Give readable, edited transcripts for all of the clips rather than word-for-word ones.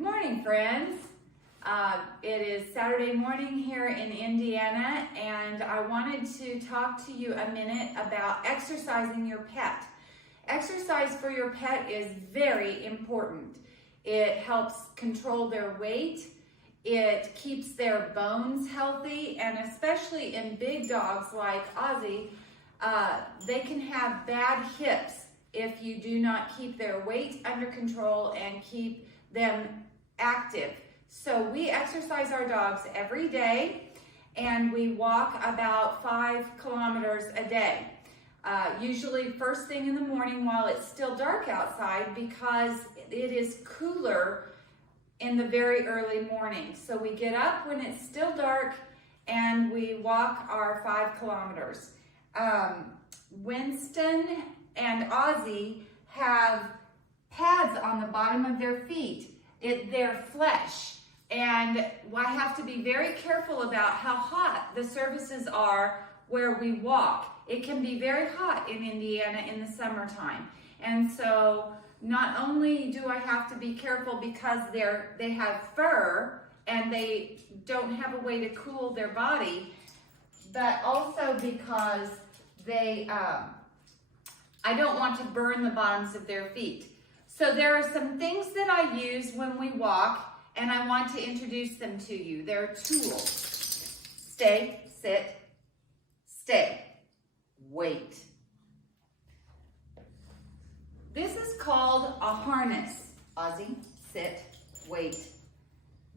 Good morning, friends. It is Saturday morning here in Indiana, and I wanted to talk to you a minute about exercising your pet. Exercise for your pet is very important. It helps control their weight, it keeps their bones healthy, and especially in big dogs like Ozzie, they can have bad hips if you do not keep their weight under control and keep them active. So we exercise our dogs every day, and we walk about 5 kilometers a day. Usually first thing in the morning while it's still dark outside, because it is cooler in the very early morning. So we get up when it's still dark and we walk our 5 kilometers. Winston and Ozzie have pads on the bottom of their feet. They're flesh, and I have to be very careful about how hot the surfaces are where we walk. It can be very hot in Indiana in the summertime, and so not only do I have to be careful because they have fur and they don't have a way to cool their body, but also because I don't want to burn the bottoms of their feet. So there are some things that I use when we walk, and I want to introduce them to you. They're tools. Stay, sit, stay, wait. This is called a harness. Ozzie, sit, wait.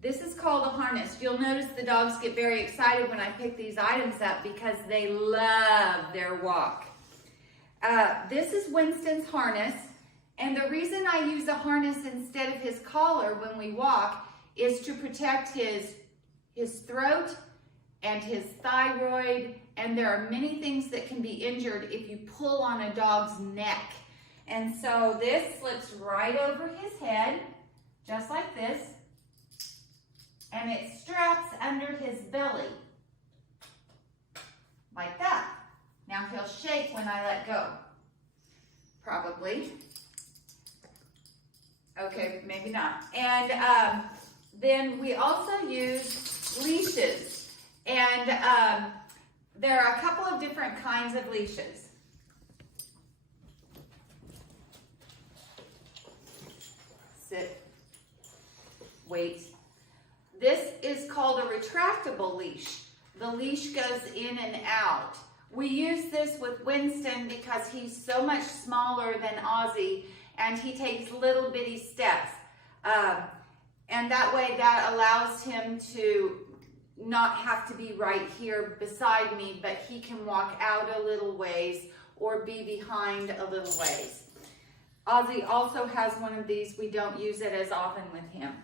This is called a harness. You'll notice the dogs get very excited when I pick these items up because they love their walk. This is Winston's harness. And the reason I use a harness instead of his collar when we walk is to protect his throat and his thyroid, and there are many things that can be injured if you pull on a dog's neck. And so this slips right over his head, just like this, and it straps under his belly, like that. Now he'll shake when I let go, probably. Okay, maybe not. And then we also use leashes. And there are a couple of different kinds of leashes. Sit, wait. This is called a retractable leash. The leash goes in and out. We use this with Winston because he's so much smaller than Ozzie, and he takes little bitty steps. And that way that allows him to not have to be right here beside me, but he can walk out a little ways or be behind a little ways. Ozzie also has one of these. We don't use it as often with him.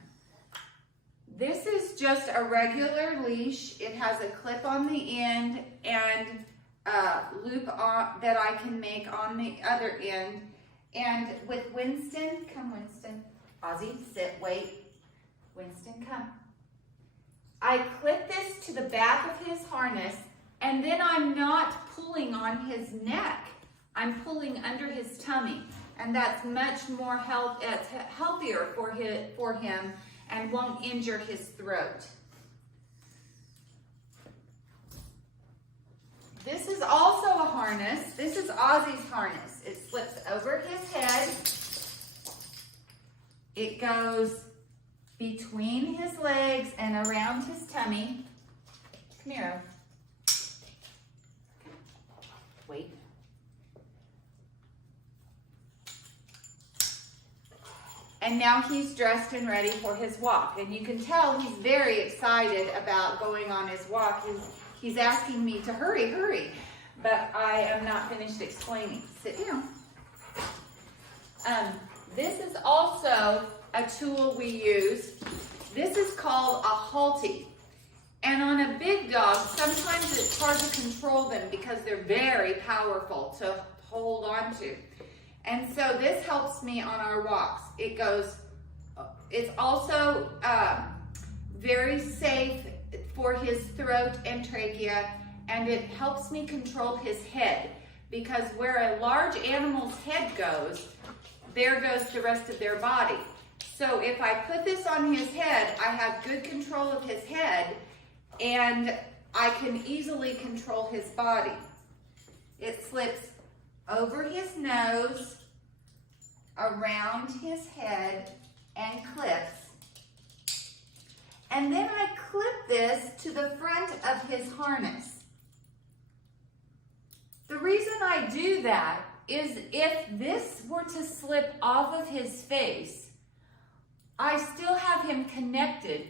This is just a regular leash. It has a clip on the end and a loop that I can make on the other end. And with Winston, come Winston, Ozzie, sit, wait, Winston, come. I clip this to the back of his harness, and then I'm not pulling on his neck. I'm pulling under his tummy, and that's much more healthier for him and won't injure his throat. This is also a harness. This is Ozzie's harness. It slips over his head. It goes between his legs and around his tummy. Come here. Wait. And now he's dressed and ready for his walk. And you can tell he's very excited about going on his walk. He's asking me to hurry, hurry, but I am not finished explaining. Sit down. This is also a tool we use. This is called a halty. And on a big dog, sometimes it's hard to control them because they're very powerful to hold on to. And so this helps me on our walks. It's also very safe for his throat and trachea, and it helps me control his head, because where a large animal's head goes, there goes the rest of their body. So if I put this on his head, I have good control of his head, and I can easily control his body. It slips over his nose, around his head, and clips. And then I clip this to the front of his harness. The reason I do that is if this were to slip off of his face, I still have him connected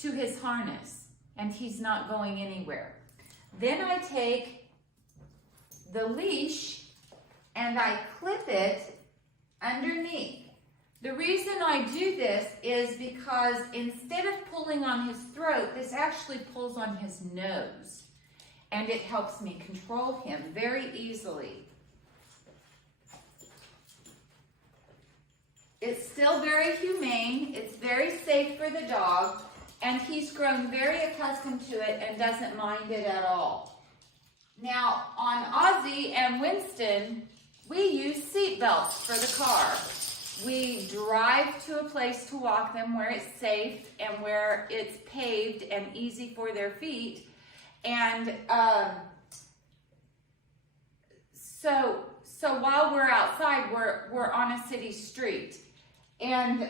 to his harness and he's not going anywhere. Then I take the leash and I clip it underneath. The reason I do this is because instead of pulling on his throat, this actually pulls on his nose, and it helps me control him very easily. It's still very humane, it's very safe for the dog, and he's grown very accustomed to it and doesn't mind it at all. Now, on Ozzie and Winston, we use seat belts for the car. We drive to a place to walk them where it's safe and where it's paved and easy for their feet. And so while we're outside, we're on a city street. And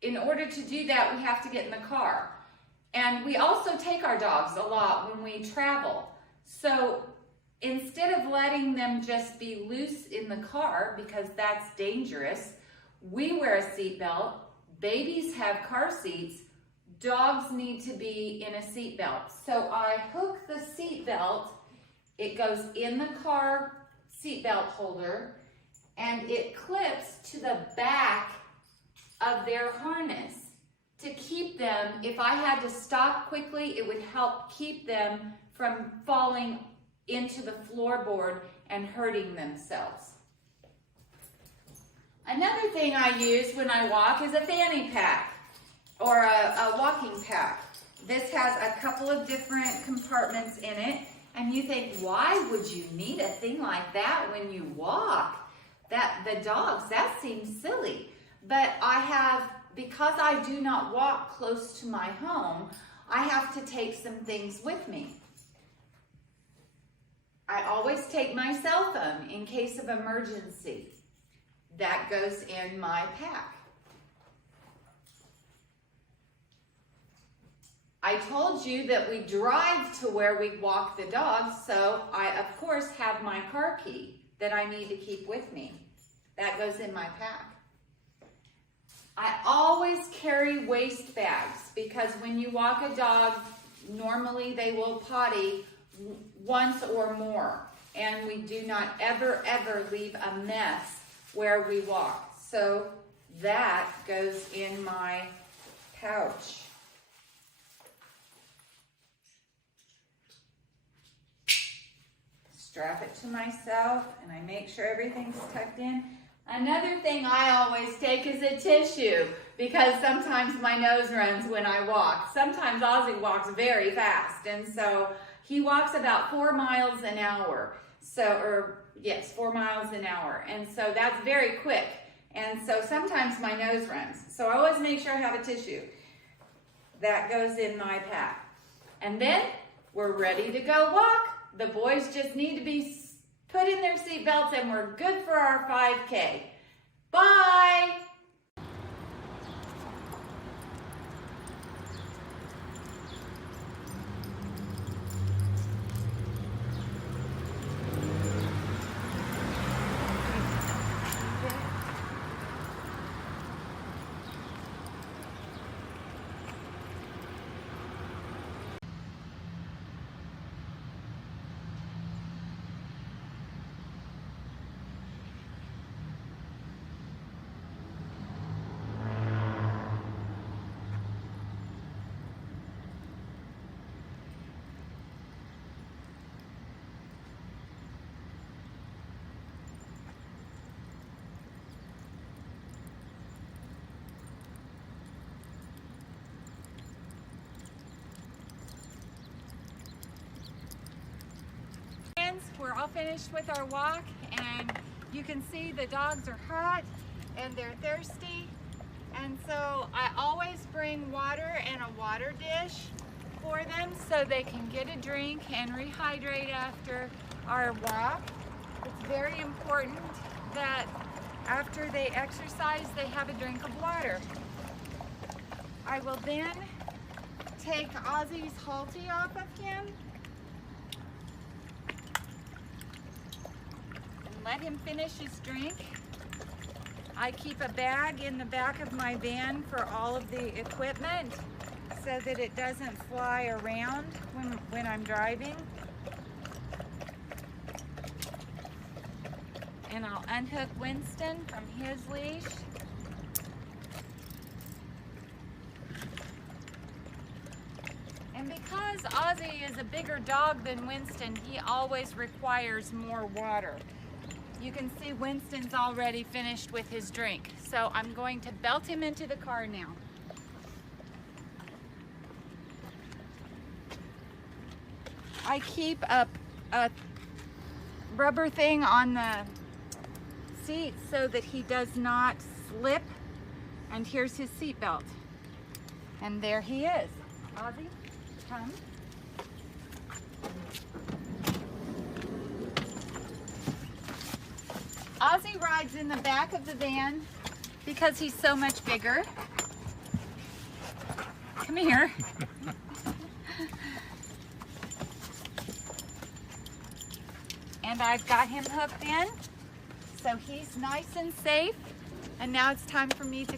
in order to do that, we have to get in the car. And we also take our dogs a lot when we travel. So instead of letting them just be loose in the car, because that's dangerous, we wear a seatbelt. Babies have car seats. Dogs need to be in a seatbelt. So I hook the seatbelt. It goes in the car seatbelt holder, and it clips to the back of their harness to keep them, if I had to stop quickly, it would help keep them from falling into the floorboard and hurting themselves. Another thing I use when I walk is a fanny pack or a walking pack. This has a couple of different compartments in it, and you think, why would you need a thing like that when you walk? The dogs, that seems silly. But I have, because I do not walk close to my home, I have to take some things with me. I always take my cell phone in case of emergency. That goes in my pack. I told you that we drive to where we walk the dogs, so I, of course, have my car key that I need to keep with me. That goes in my pack. I always carry waste bags because when you walk a dog, normally they will potty once or more, and we do not ever leave a mess where we walk. So that goes in my pouch. Strap it to myself, and I make sure everything's tucked in. Another thing I always take is a tissue, because sometimes my nose runs when I walk. Sometimes Ozzie walks very fast, and so he walks about 4 miles an hour. 4 miles an hour. And so that's very quick. And so sometimes my nose runs. So I always make sure I have a tissue. That goes in my pack. And then we're ready to go walk. The boys just need to be put in their seatbelts and we're good for our 5K. Bye! We're all finished with our walk, and you can see the dogs are hot. and they're thirsty. And so I always bring water and a water dish for them so they can get a drink and rehydrate after our walk. It's very important that after they exercise, they have a drink of water. I will then take Ozzie's halty off of him and let him finish his drink. I keep a bag in the back of my van for all of the equipment so that it doesn't fly around when I'm driving. And I'll unhook Winston from his leash. And because Ozzie is a bigger dog than Winston, he always requires more water. You can see Winston's already finished with his drink. So I'm going to belt him into the car now. I keep a rubber thing on the seat so that he does not slip. And here's his seat belt. And there he is. Ozzie, come. Ozzie rides in the back of the van because he's so much bigger. Come here. And I've got him hooked in, so he's nice and safe. And now it's time for me to